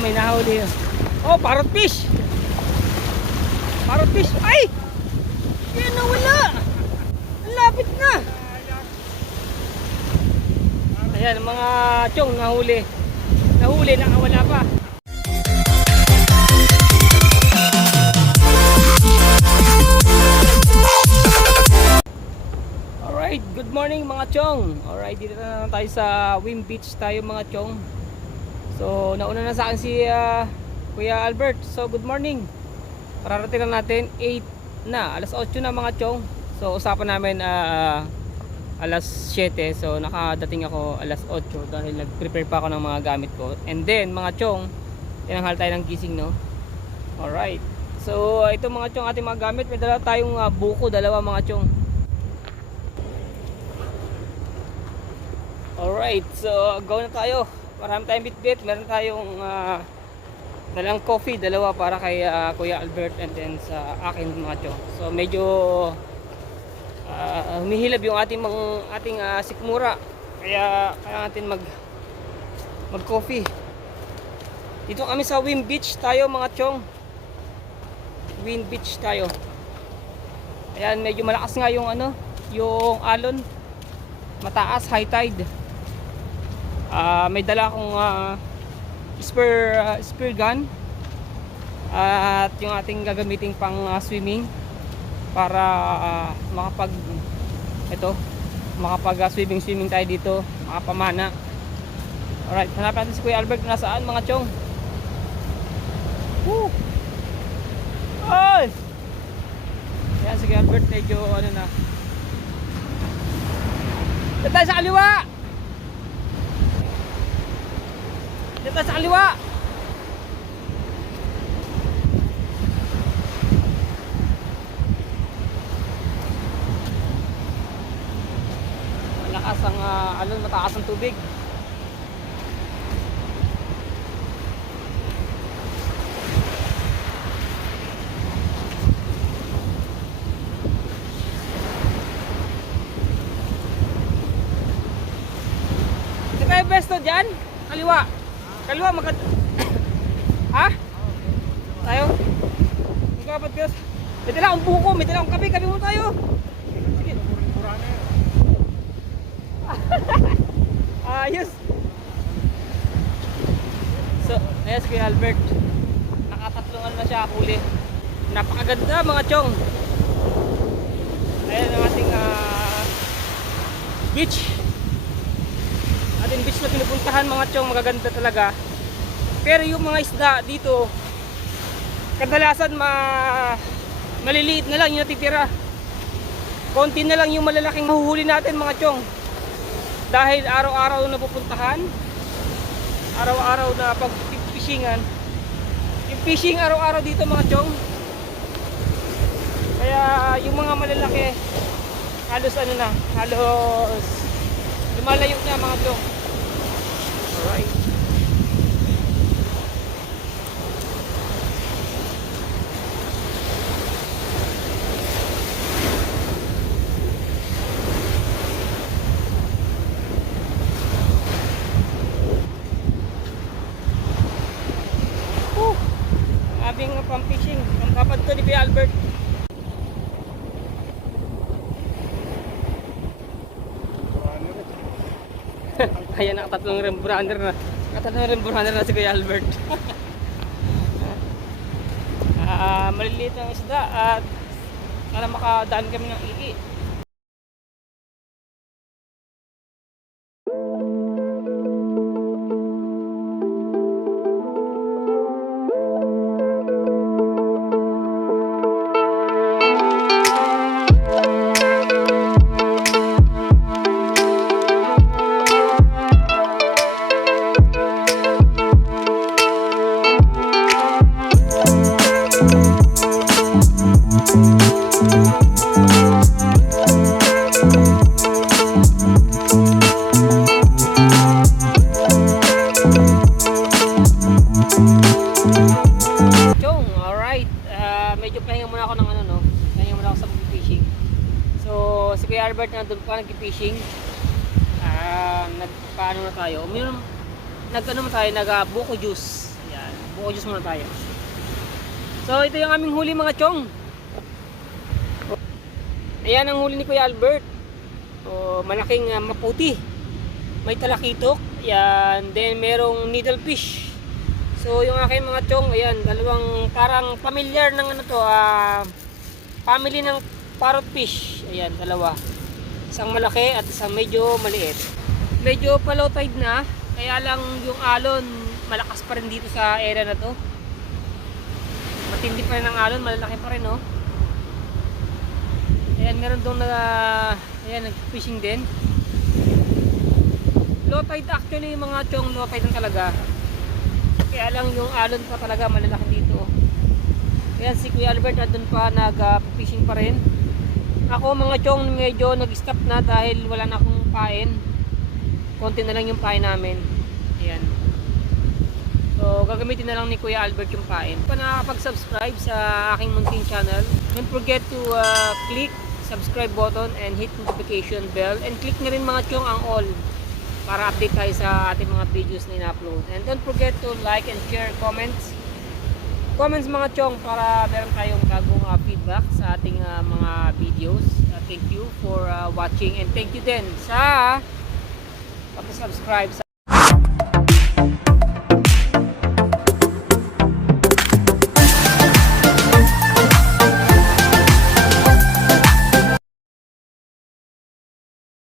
may nahuli. Oh, parrot fish. Parrot fish. Ay! Yan nawala. Ang lapit na. Ayan, mga chong nahuli. Nahuli, nakawala pa. Alright, good morning mga chong. Alright, dito na tayo sa Wim Beach tayo mga chong. So, nauna na sa akin si Kuya Albert. So, good morning. Pararating lang natin 8 na, alas 8 na mga chong. So, usapan namin alas 7. So, nakadating ako alas 8 dahil nag-prepare pa ako ng mga gamit ko. And then, mga chong, tinanghal tayo ng gising, no? Alright. So, ito mga chong, ating mga gamit. May dala tayong buko, dalawa mga chong. Alright, so go na tayo. Marami tayong bitbit. Meron tayong dalang coffee, dalawa para kay Kuya Albert and then sa akin mga chong. So medyo humihilab yung ating sikmura. Kaya natin mag coffee. Dito kami sa Wim Beach tayo mga chong. Wim Beach tayo. Ayan, medyo malakas nga yung yung alon. Mataas, high tide. May dala akong spear gun at yung ating gagamiting pang swimming para makapag swimming tayo dito, makapamana. Alright, hanapin natin si Kuya Albert kung nasaan mga chong. Woo! Ay! Yan si Kuya Albert, medyo na. Dito tayo sa kaliwa! Dito sa kaliwa. Malakas ang mataas ang tubig. Ito tayo besto dyan, kaliwa. Kaliwa magkat. Ha? Tayo. Magkapat Diyos. May dala akong buko, may dala akong kape, kape mo tayo. Sige. Ayos. So, ayan si Kuya Albert. Nakatatlong na siya huli. Napakaganda mga chong. Ayan ang ating beach. Ating beach na pinupuntahan mga chong, magaganda talaga. Pero yung mga isda dito kadalasan maliliit na lang yung natitira. Konti na lang yung malalaking mahuhuli natin mga chong. Dahil araw-araw na pupuntahan, araw-araw na pag-fishingan. Yung fishing araw-araw dito mga chong. Kaya yung mga malalaki halos halos lumalayo na mga chong. Alright. Abing pang-fishing. Ang kapad to ni Kuya Albert. Ayan, nakatatlong rimbrander na. Nakatatlong rimbrander na si Kuya Albert. Maliliit ang isda at sana makadaan kami ng iki. Si Kuya Albert na doon pa nag-fishing. Nagpaano na tayo. Nag-buko juice. Yan. Buko juice muna tayo. So ito yung aming huli mga chong. Ayan ang huli ni Kuya Albert. Malaking maputi. May talakitok. Ayan. Then merong needlefish. So yung aking mga chong, ayan, dalawang parang familiar ng ano to, family ng parrotfish. Ayan, dalawa. Isang malaki at isang medyo maliit. Medyo pa-low tide na, kaya lang yung alon malakas pa rin dito sa area na to. Matindi pa rin ang alon, malalaki pa rin, no. Ayan, meron doon na, ayan, nag-fishing din. Low tide actually mga chong, low tide na talaga. Kaya lang yung alon pa talaga malalaki dito. Ayan, si Kuya Albert andun pa, nag-fishing pa rin. Ako mga chong, medyo nag-stop na dahil wala na akong pain. Konti na lang yung pain namin. Ayan. So, gagamitin na lang ni Kuya Albert yung pain. Kung nakakapag-subscribe sa aking munting channel, don't forget to click subscribe button and hit notification bell. And click na rin mga chong ang all para update tayo sa ating mga videos na in-upload. And don't forget to like and share comments. Comments mga chong para meron tayong bagong feedback sa ating mga videos. Thank you for watching and thank you din sa pag-subscribe sa